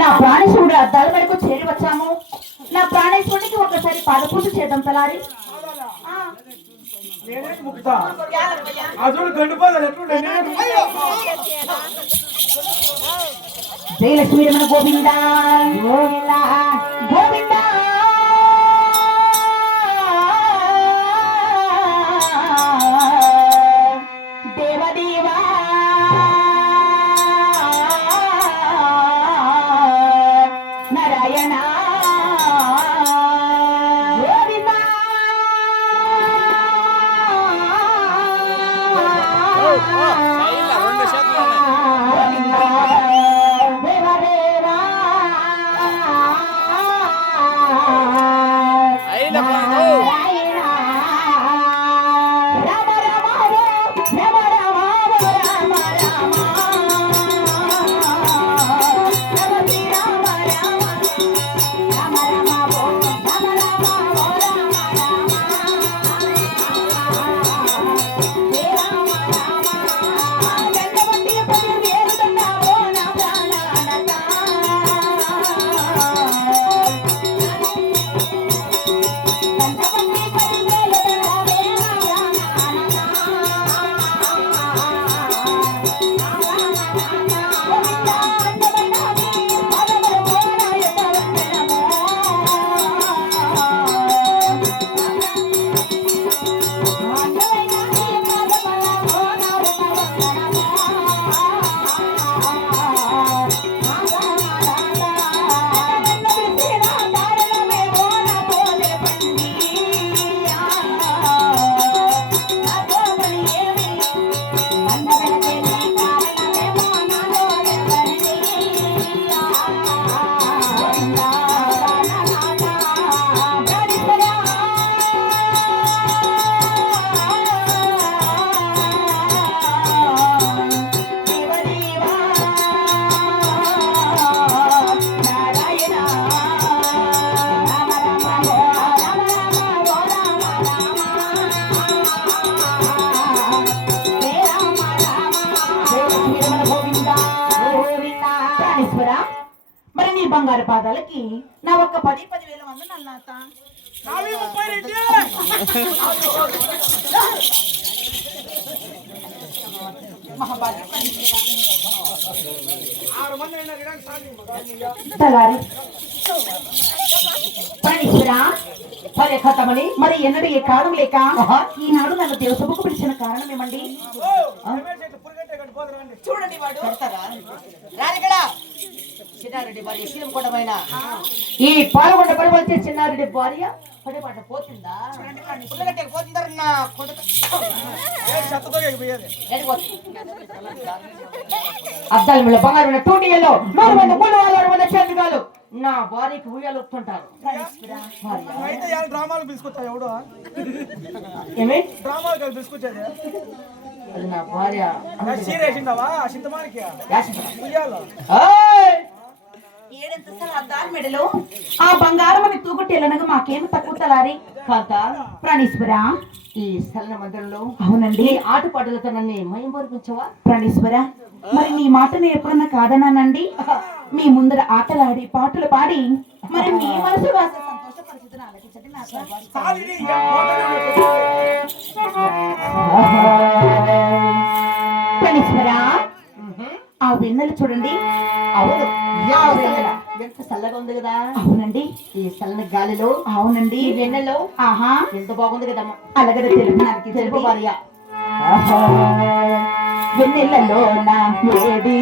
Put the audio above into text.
నా ప్రాణేశ్వరుడు అద్దాల వరకు చేరి వచ్చాము. నా ప్రాణేశ్వరుడికి ఒకసారి పాదపూజ చేద్దాం తలారి. జయలక్ష్మి రమణ గోవిందా గోవిందా దేవదేవా నారాయణ మరి నీ బంగారు పాదాలకి నా ఒక్క 10,000 మంది నల్లాత ఖతమని మరి ఎన్నడూ ఏ కారణం లేక ఈనాడు నన్ను దేవసభకు పిలిచిన కారణం ఏమండి? చూడండి వాడు రానికడా చిన్నారెడ్డి భార్య శీలంకొండమైన ఈ పాల్గొండ పడవలసే చిన్నారెడ్డి భార్య పడేపాట పోతుందా? పుల్లగట్టెకి పోతుందన్న అద్దాల మీద బంగారు టూటీలో 400 చేతుగాలు నా భార్యకి ఊయాలు ఒప్పుతుంటారు. డ్రామాలు పిలుచుకొచ్చా ఎవడు ఏమి డ్రామాలు పిలుచుకొచ్చేది అది నా భార్య. మెడలో ఆ బంగారం అని తూగుట్టెలనగా మాకేమి తక్కువ తలారి కాదా ప్రాణేశ్వర? ఈ సలన మందిరంలో అవునండి ఆటపాటలతో నన్ను మయం పొరిపించవా ప్రాణేశ్వర? మరి నీ మాటను ఎప్పుడన్నా కాదన్నానండి. మీ ముందర ఆటలాడి పాటలు పాడి మరి మీ మనసు సంతోషపరిచితున్నా ఆలోచించండి. ప్రాణేశ్వర ఆ వెన్నెలు చూడండి. అవును ఎంత చల్లగా ఉంది కదా. అవునండి ఈ చల్లని గాలిలో అవునండి ఈ వెన్నెలో ఆహా ఎంత బాగుంది కదమ్మా. అలాగే తెలుపు భార్య వెన్నెలలో నా వేడి